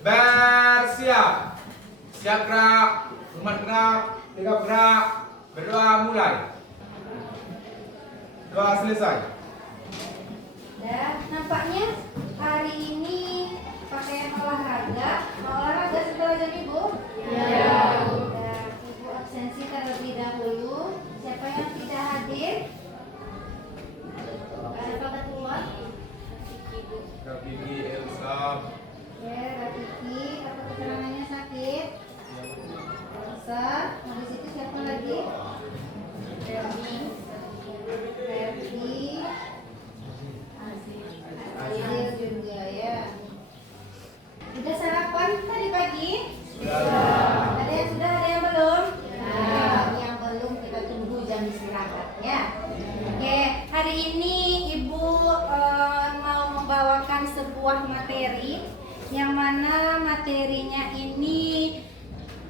Bersiap. Siap gerak. Hormat gerak. Tegap gerak. Berdoa mulai. Doa selesai. Dan nampaknya hari ini pakaian olahraga. Mau olahraga setelah jam ibu? Ya. Dan ibu absensi terlebih dahulu. Siapa yang tidak hadir? Ada pada keluar? Kak Gigi, Elsa. Ya, Kak Kiki. Apa keterangannya sakit? Elsa. Nah, di situ siapa lagi? Ferdi. Adil juga ya. Sudah sarapan tadi pagi? Sudah. Ada yang sudah, ada yang belum? Yang belum kita tunggu jam istirahat ya. Oke, hari ini Ibu mau membawakan sebuah materi yang mana materinya ini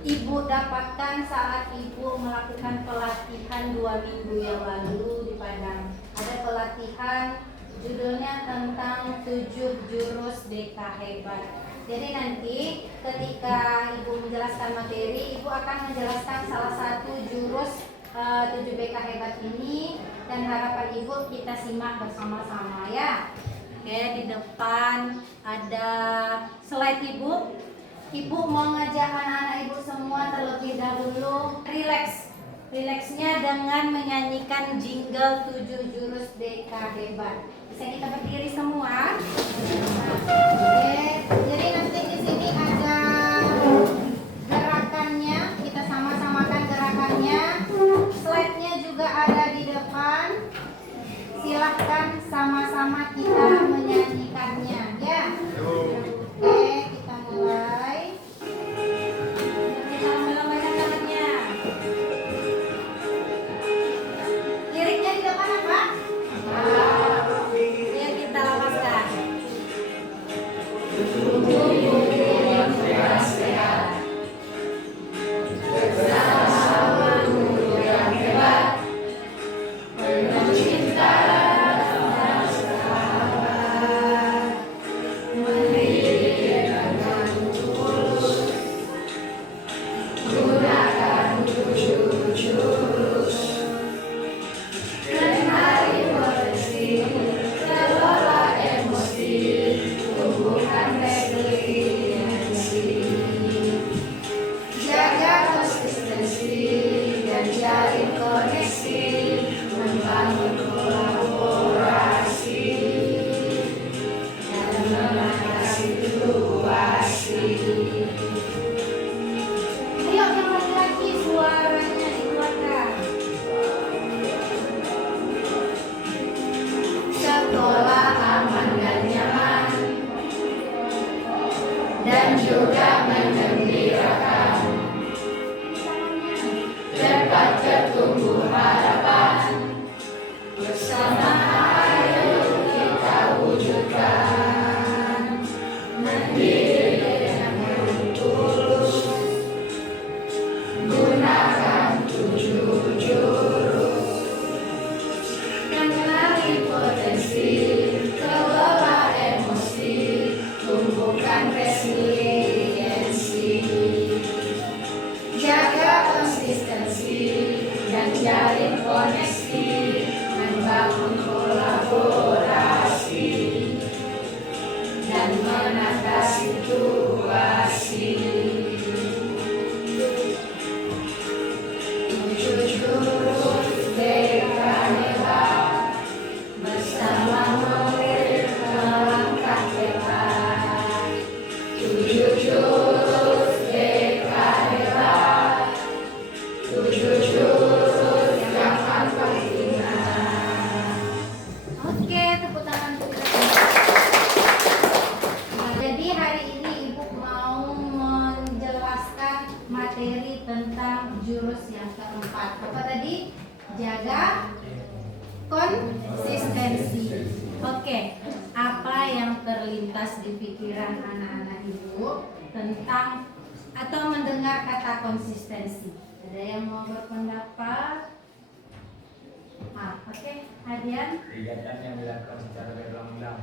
Ibu dapatkan saat Ibu melakukan pelatihan 2 minggu yang lalu di Padang. Ada pelatihan judulnya tentang 7 jurus BK hebat. Jadi nanti ketika Ibu menjelaskan materi, Ibu akan menjelaskan salah satu jurus 7 BK hebat ini, dan harapan Ibu kita simak bersama-sama ya. Oke, di depan ada slide Ibu. Ibu mau ngajak anak-anak Ibu semua terlebih dahulu rileks. Rileksnya dengan menyanyikan jingle 7 jurus BK hebat. Bisa kita berdiri semua? Oke, jadi nanti di sini ada gerakannya. Kita sama-samakan gerakannya. Slide-nya juga ada di depan. Silahkan sama-sama kita menyanyikannya ya. Oke, kita mulai. Kita lambaikan tangannya. Liriknya di depan apa? Ya, kita lapaskan. Jaga konsistensi dan jalin koneksi, membangun kolaborasi dan mengatasi situasi. Ayo yang laki-laki suaranya dikeluarkan. Sekolah aman dan nyaman dan juga menggembirakan. Dapat tertumbuh harapan, bersama ayo kita wujudkan. Mandiri dengan tulus, gunakan 7 jurus. Kenali potensi, kelola emosi, tumbuhkan resiliensi. Jaga konsistensi dan jalin koneksi, membangun kolaborasi dan menata situasi. 7 jurus BK hebat, bersama mengalir melangkah hebat. 7 jurus BK hebat, 7 jurus yang akan diingat. Oke, tepuk tangan untuk kita. Jadi hari ini Ibu mau menjelaskan materi tentang jurus yang keempat. Apa tadi? Jaga konsistensi. Oke, apa yang terlintas di pikiran anak-anak Ibu tentang atau mendengar kata konsistensi? Ada yang mau berpendapat? Oke, Hadian. Kegiatan yang dilakukan secara berulang-ulang.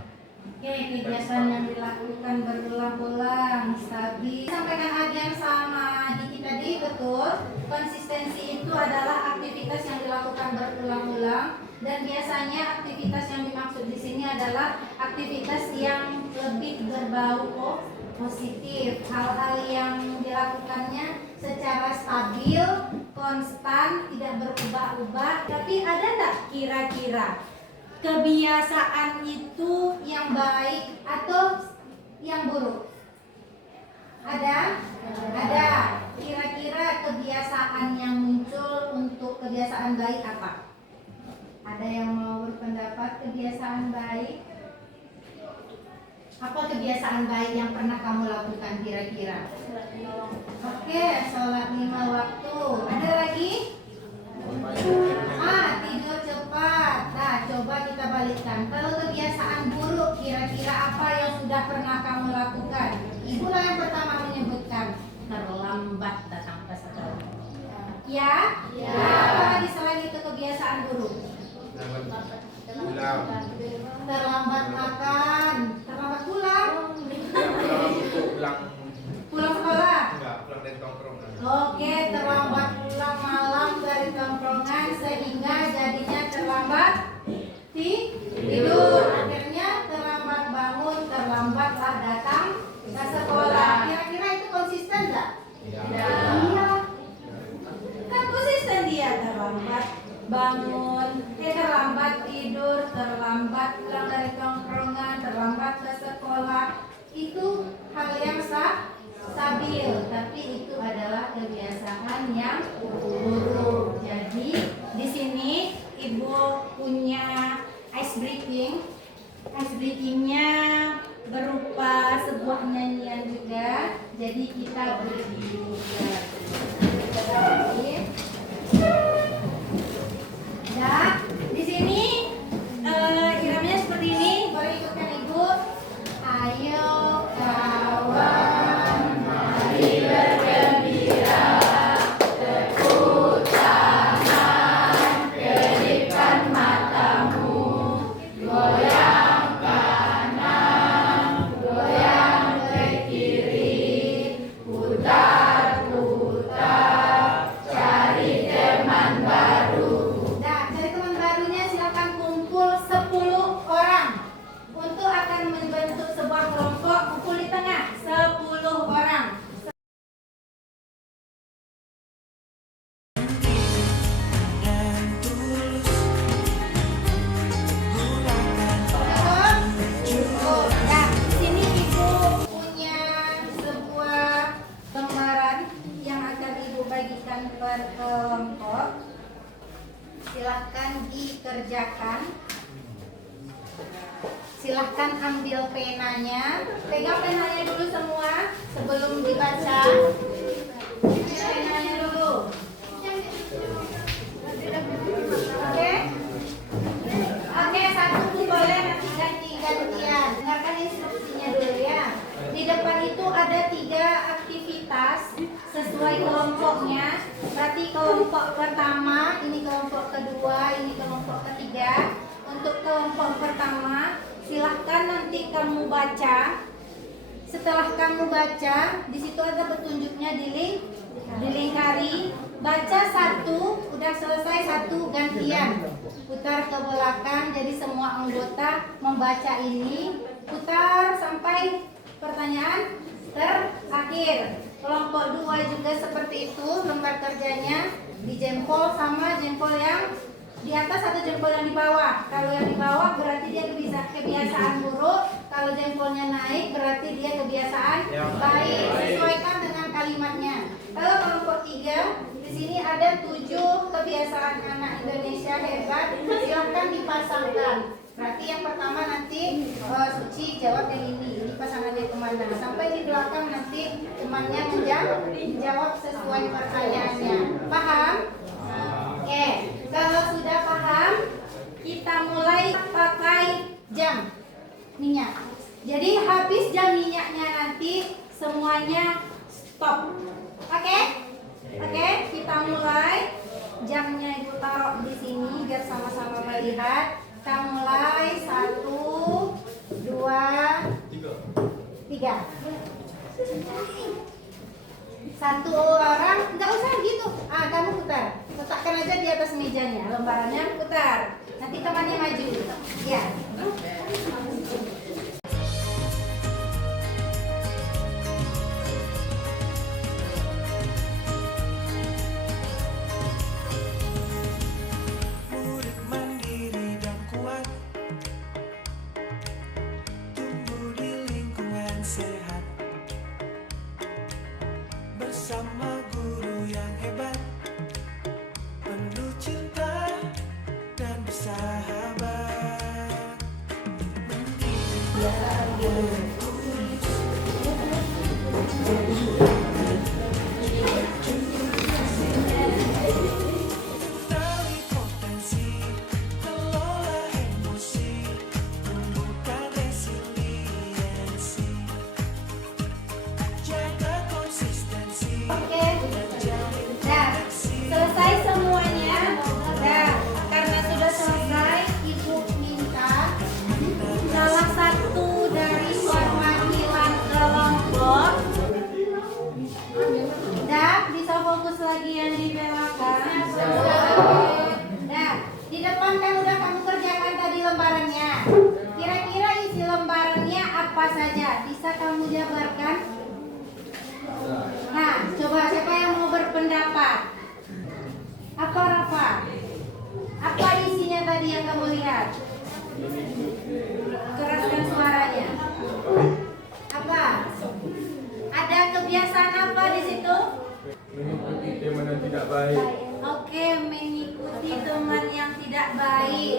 Oke, kegiatan yang dilakukan berulang-ulang. biasanya aktivitas yang dimaksud di sini adalah aktivitas yang lebih berbau positif, hal-hal yang dilakukannya secara stabil, konstan, tidak berubah-ubah. Tapi ada nggak kira-kira kebiasaan itu yang baik atau yang buruk? Ada? Ada. Kira-kira kebiasaan yang muncul untuk kebiasaan baik apa? Ada yang mau berpendapat kebiasaan baik? Apa kebiasaan baik yang pernah kamu lakukan kira-kira? Oke, sholat 5 waktu. Ada lagi? Tidur cepat. Nah, coba kita balikkan. Kalau kebiasaan buruk, kira-kira apa yang sudah pernah kamu lakukan? Ibulah yang pertama menyebutkan terlambat datang ke sekolah. Ya? Ya. Apa lagi selain itu kebiasaan buruk? Terlambat makan, terlambat pulang. Pulang sekolah. Pulang dari tongkrongan. Oke, terlambat pulang malam dari tongkrongan sehingga jadinya terlambat tidur. Akhirnya terlambat bangun, terlambatlah datang ke sekolah. Kira-kira itu konsisten nggak? Iya. Kan konsisten dia terlambat bangun, terlambat tidur, terlambat pulang dari tongkrongan, terlambat ke sekolah. Itu hal yang stabil, tapi itu adalah kebiasaan yang buruk. Jadi di sini ibu punya ice breaking. Ice breakingnya berupa sebuah nyanyian juga. Jadi kita berdiri. Nah, di sini iramanya seperti ini. Boleh ikutkan ibu. Ayo kawan, mari bergembira, tepuk tangan, kedipkan matamu, goyang kanan, goyang ke kiri, putar-putar, cari teman baru. Nah, cari teman barunya silakan kumpul 10 orang. Untuk akan membentuk sebuah kelompok, kumpul di tengah 10 orang. Cukup. Nah, di sini ibu punya sebuah gambaran yang akan ibu bagikan per kelompok. Silahkan dikerjakan. Silahkan ambil penanya. Pegang penanya dulu semua sebelum dibaca. Penanya dulu. Oke? Oke, satu pun boleh, nanti ganti-gantian. Dengarkan instruksinya dulu ya. Di depan itu ada 3 aktivitas sesuai kelompoknya. Berarti kelompok pertama, ini kelompok kedua, ini kelompok ketiga. Untuk kelompok pertama, silahkan nanti kamu baca. Setelah kamu baca, di situ ada petunjuknya dilingkari. Baca 1, udah selesai 1 gantian. Putar ke belakang, jadi semua anggota membaca ini. Putar sampai pertanyaan terakhir. Kelompok 2 juga seperti itu, lembar kerjanya dijempol sama jempol yang di atas atau jempol yang di bawah. Kalau yang di bawah berarti dia kebiasaan buruk. Kalau jempolnya naik berarti dia kebiasaan baik. Sesuaikan dengan kalimatnya. Kalau kelompok 3, di sini ada 7 kebiasaan anak Indonesia hebat. Silahkan dipasangkan. Berarti yang pertama nanti Suci jawab yang ini pasangan dia kemana. Sampai di belakang nanti temannya menjawab sesuai pertanyaannya. Paham? Oke, kalau sudah paham, kita mulai pakai jam minyak. Jadi habis jam minyaknya nanti semuanya stop. Oke? Oke, kita mulai. Jamnya ibu taruh di sini biar sama-sama melihat. Kita mulai 1, 2, 3. 1 orang, nggak usah gitu. Kamu putar. Letakkan aja di atas mejanya, lembarannya putar. Nanti temannya maju. Ya. Murid mandiri dan kuat, tumbuh di lingkungan sehat, bersama guru yang hebat, penuh cinta dan bersahabat. Kenali potensi, kelola emosi, tumbuhkan resiliensi, jaga konsistensi. Oke. Nah, selesai semuanya. Nah, karena sudah selesai, Ibu minta salah satu dari perwakilan kelompok. Nah, bisa fokus lagi yang di belakang. Nah, di depan kan udah kamu kerjakan tadi lembarannya. Kira-kira isi lembarannya apa saja? Bisa kamu jabarkan? Nah, coba siapa yang mau berpendapat? Apa Rafa? Apa isinya tadi yang kamu lihat? Keraskan suaranya. Apa? Ada kebiasaan apa di situ? Mengikuti teman yang tidak baik. Oke, mengikuti teman yang tidak baik.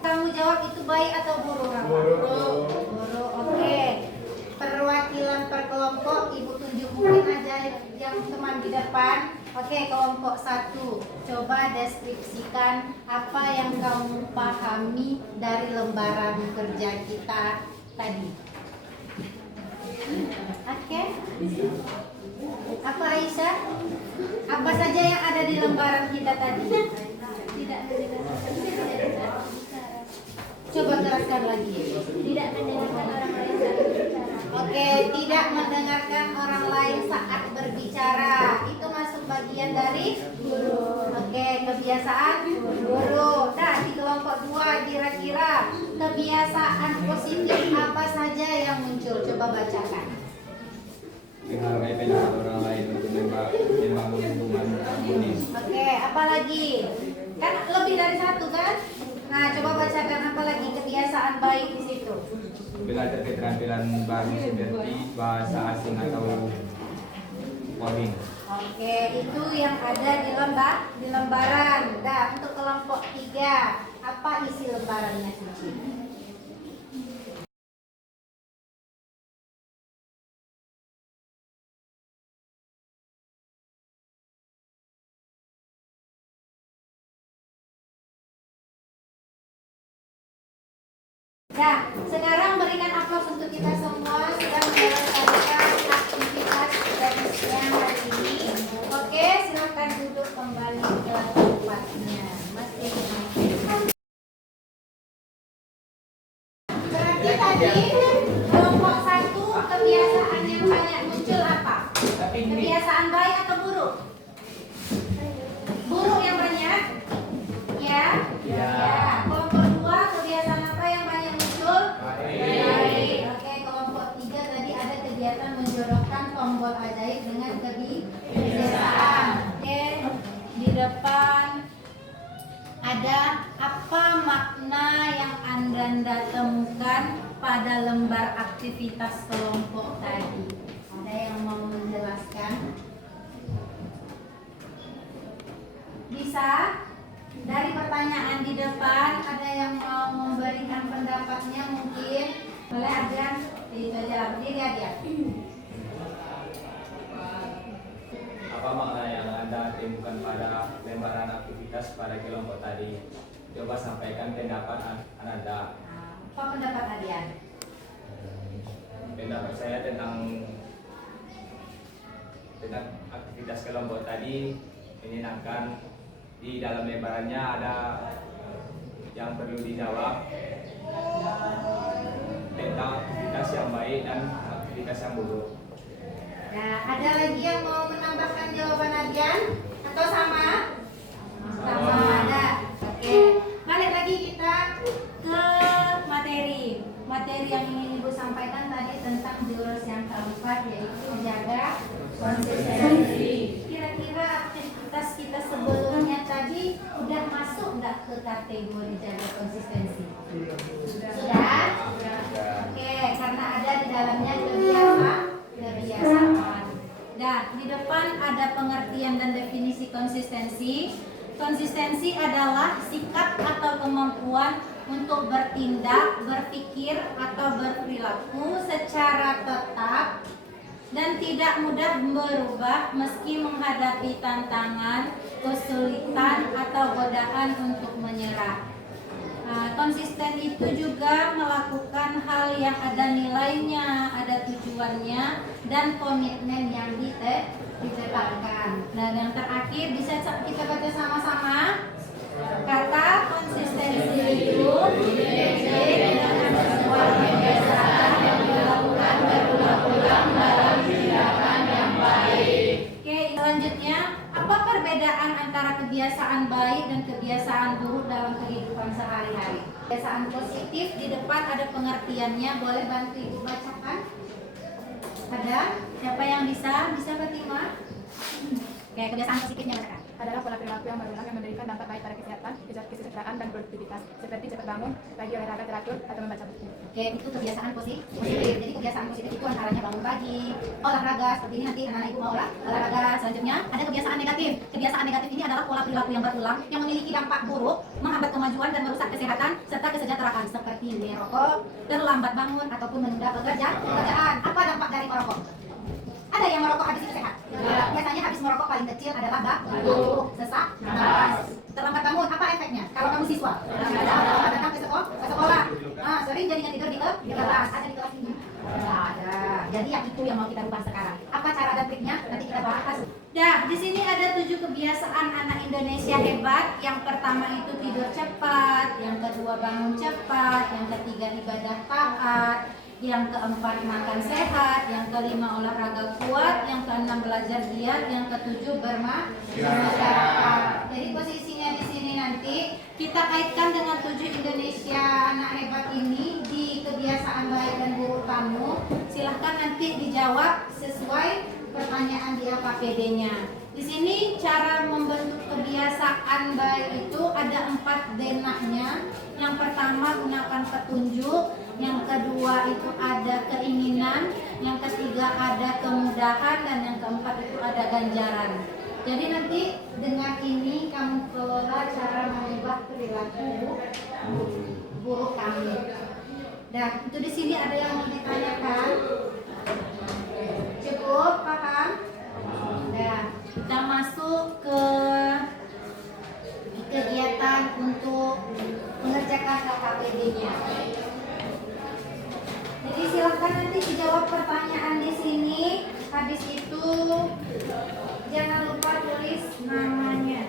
Kamu jawab itu baik atau buruk, Rafa? Buruk. Buruk, oke. Perwakilan per kelompok, Ibu tunjuk mungkin aja yang teman di depan. Oke, kelompok 1. Coba deskripsikan apa yang kamu pahami dari lembaran kerja kita tadi. Oke. Apa Aisyah? Apa saja yang ada di lembaran kita tadi? Tidak mendengarkan. Coba keraskan lagi. Tidak mendengarkan orang lain saat berbicara. Oke, tidak mendengarkan orang lain saat berbicara. Itu masuk bagian dari guru. Oke, kebiasaan guru. Nah, di kelompok 2 kira-kira kebiasaan positif apa saja yang muncul? Coba bacakan. Menghargai pendapat orang lain untuk membangun hubungan harmonis. Oke, apa lagi? Kan lebih dari satu kan? Nah, coba bacakan apa lagi kebiasaan baik di situ. Belajar keterampilan baru seperti bahasa asing atau coding. Oke, itu yang ada di lembaran. Nah, untuk kelompok 3, apa isi lembarannya Suci? Nah, sekarang berikan aplaus untuk kita semua sudah menyelesaikan aktivitas teknisnya hari ini. Oke, silakan duduk kembali ke tempatnya masing-masing. Berarti tadi kelompok 1 kebiasaan yang banyak muncul apa? Kebiasaan baik atau buruk? Buruk yang banyak? Ya? Ya. Kelompok 2 kebiasaan apa yang banyak muncul? Baik. Oke, kelompok 3 tadi ada kegiatan menjorokkan tombol ajaib dengan kebiasaan. Oke, di depan ada apa makna yang Anda temukan pada lembar aktivitas kelompok tadi? Ada yang mau menjelaskan? Bisa? Dari pertanyaan di depan, ada yang mau memberikan pendapatnya mungkin? Boleh Adrian? Itu aja, berdiri Adrian. Apa makna yang Anda temukan pada lembaran aktivitas pada kelompok tadi? Coba sampaikan pendapat Anda. Apa pendapat Adrian? Pendapat saya tentang aktivitas kelompok tadi menyenangkan. Di dalam lembarannya ada yang perlu dijawab tentang aktivitas yang baik dan aktivitas yang buruk. Nah, ada lagi yang mau menambahkan jawaban Adrian? Atau sama? Sama ada. Oke. yang keempat yaitu menjaga konsistensi. Kira-kira aktivitas kita sebelumnya tadi udah masuk nggak ke kategori jaga konsistensi? Sudah? Oke, karena ada di dalamnya kebiasaan. Nah, di depan ada pengertian dan definisi konsistensi. Konsistensi adalah sikap atau kemampuan untuk bertindak, berpikir, atau berperilaku secara tetap dan tidak mudah berubah meski menghadapi tantangan, kesulitan, atau godaan untuk menyerah. Konsisten itu juga melakukan hal yang ada nilainya, ada tujuannya, dan komitmen yang ditetapkan. Dan yang terakhir bisa kita baca sama-sama. Kata konsistensi itu identik dengan sebuah kebiasaan yang dilakukan berulang-ulang dalam tindakan yang baik. Oke, selanjutnya, apa perbedaan antara kebiasaan baik dan kebiasaan buruk dalam kehidupan sehari-hari? Kebiasaan positif di depan ada pengertiannya, boleh bantu Ibu bacakan? Ada? Siapa yang bisa? Bisa Fatimah? Oke, kebiasaan positifnya bacakan. Adalah pola perilaku yang berulang yang memberikan dampak baik pada kesehatan, kesejahteraan, dan produktivitas, seperti cepat bangun, pagi olahraga teratur, atau membaca buku. Oke, itu kebiasaan positif. Jadi kebiasaan positif itu antaranya bangun pagi, olahraga seperti ini, nanti anak-anak Ibu mau olahraga. Selanjutnya ada kebiasaan negatif. Kebiasaan negatif ini adalah pola perilaku yang berulang yang memiliki dampak buruk, menghambat kemajuan dan merusak kesehatan serta kesejahteraan, seperti merokok, terlambat bangun, ataupun menunda pekerjaan. Apa dampak dari merokok? Ada yang merokok habis itu sehat? Biasanya habis merokok paling kecil adalah batuk, sesak, napas. Terlambat bangun, apa efeknya? Kalau kamu siswa, datang ke sekolah, sering jadinya tidur di kelas. Ada di kelas ini? Ada. Jadi yang itu yang mau kita rubah sekarang. Apa cara dan triknya? Nanti kita bahas. Nah, di sini ada 7 kebiasaan anak Indonesia hebat. Yang pertama itu tidur cepat, yang kedua bangun cepat, yang ketiga ibadah taat, yang keempat makan sehat, yang kelima olahraga kuat, yang keenam belajar giat, yang ketujuh bermasyarakat. Jadi posisinya di sini nanti kita kaitkan dengan 7 Indonesia anak hebat ini di kebiasaan baik dan buruk kamu. Silahkan nanti dijawab sesuai pertanyaan di AKPD-nya. Di sini cara membentuk kebiasaan baik itu ada 4 denahnya. Yang pertama gunakan petunjuk, yang kedua itu ada keinginan, yang ketiga ada kemudahan, dan yang keempat itu ada ganjaran. Jadi nanti dengan ini kamu kelola cara mengubah perilaku buruk kamu. Nah, itu di sini ada yang mau ditanyakan? Cukup paham? Nah, kita masuk ke kegiatan untuk mengerjakan KKPD-nya. Jadi silakan nanti dijawab pertanyaan di sini. Habis itu jangan lupa tulis namanya.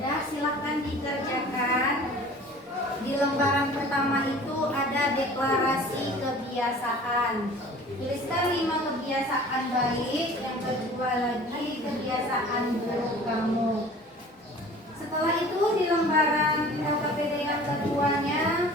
Ya, silakan dikerjakan. Di lembaran pertama itu ada deklarasi kebiasaan. Tuliskan 5 kebiasaan baik, yang kedua lagi kebiasaan buruk kamu. Setelah itu di lembaran LKPD yang keduanya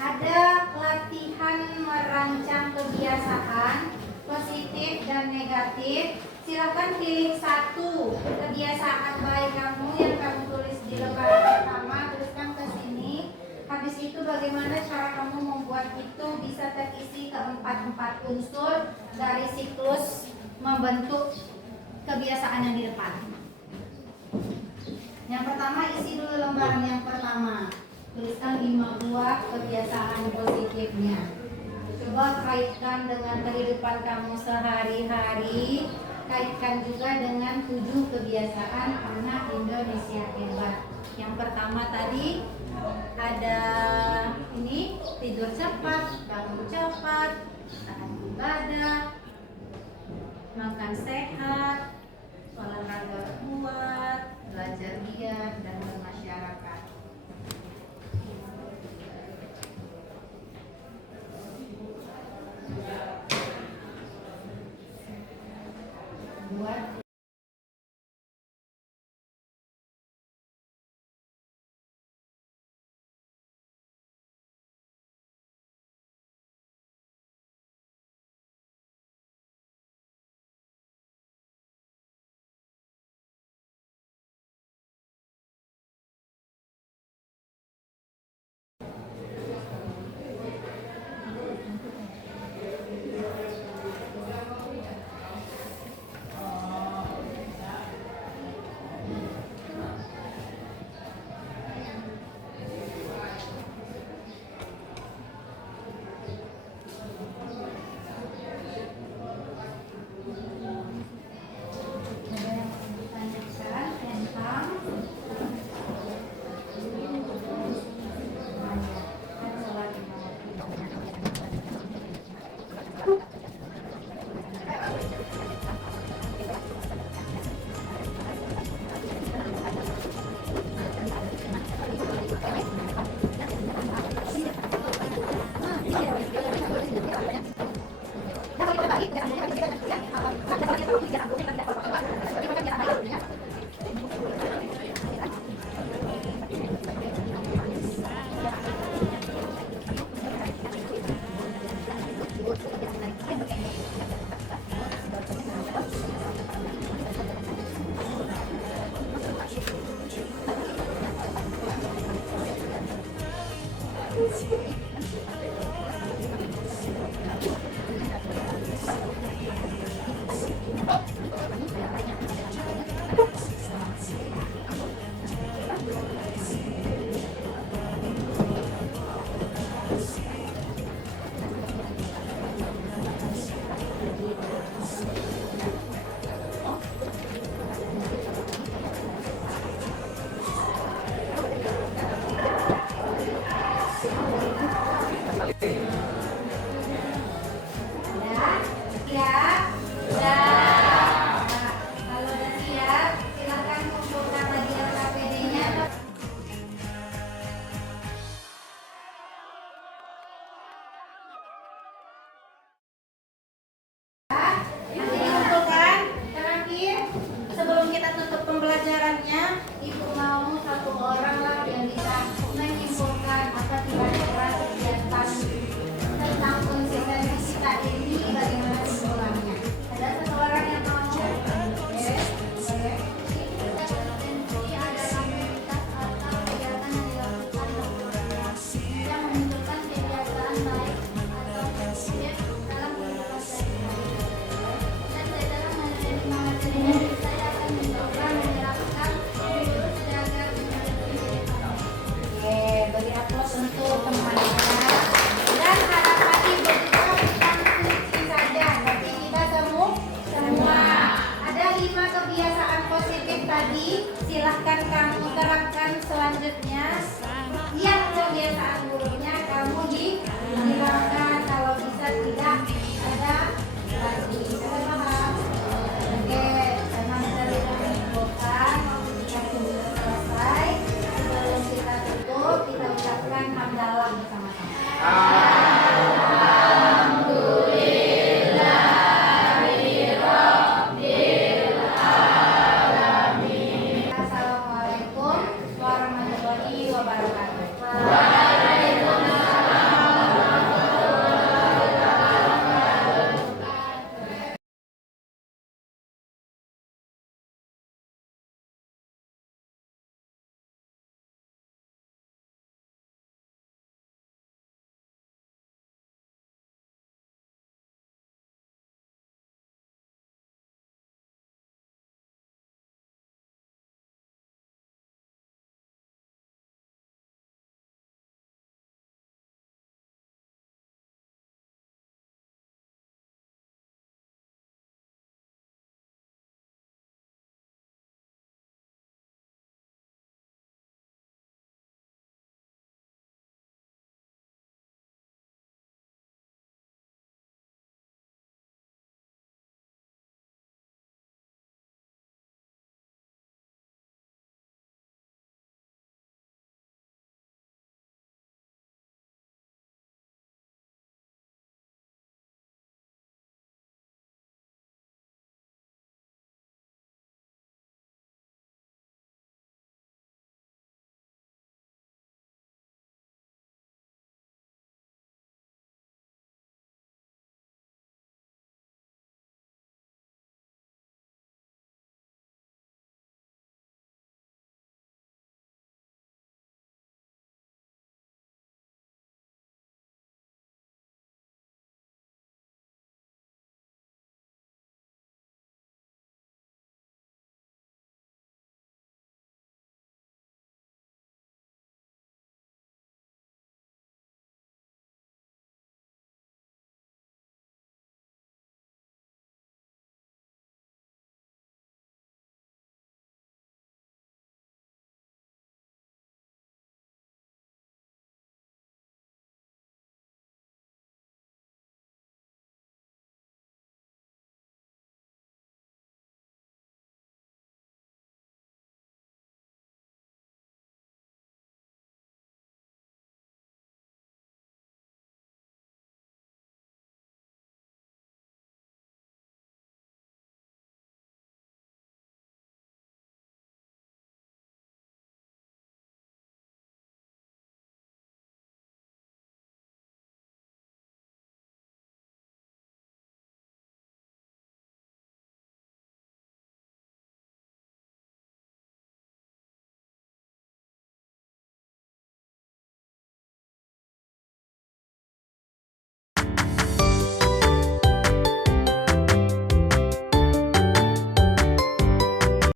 ada latihan merancang kebiasaan positif dan negatif. Silakan pilih 1 kebiasaan baik kamu yang kamu tulis di lembaran pertama, tuliskan ke sini. Habis itu bagaimana cara kamu membuat itu bisa terisi ke 4 unsur dari siklus membentuk kebiasaan yang di depan. Yang pertama, isi dulu lembaran yang pertama. Tuliskan 5 buah kebiasaan positifnya. Coba kaitkan dengan kehidupan kamu sehari-hari. Kaitkan juga dengan 7 kebiasaan anak Indonesia hebat. Yang pertama tadi ada ini, tidur cepat, bangun cepat, taat ibadah, makan sehat, olahraga kuat, belajar giat, dan bermasyarakat. Buat ada yang mau ditanyakan tentang sholat sebelum kita tutup pembelajarannya, Ibu mau satu orang lah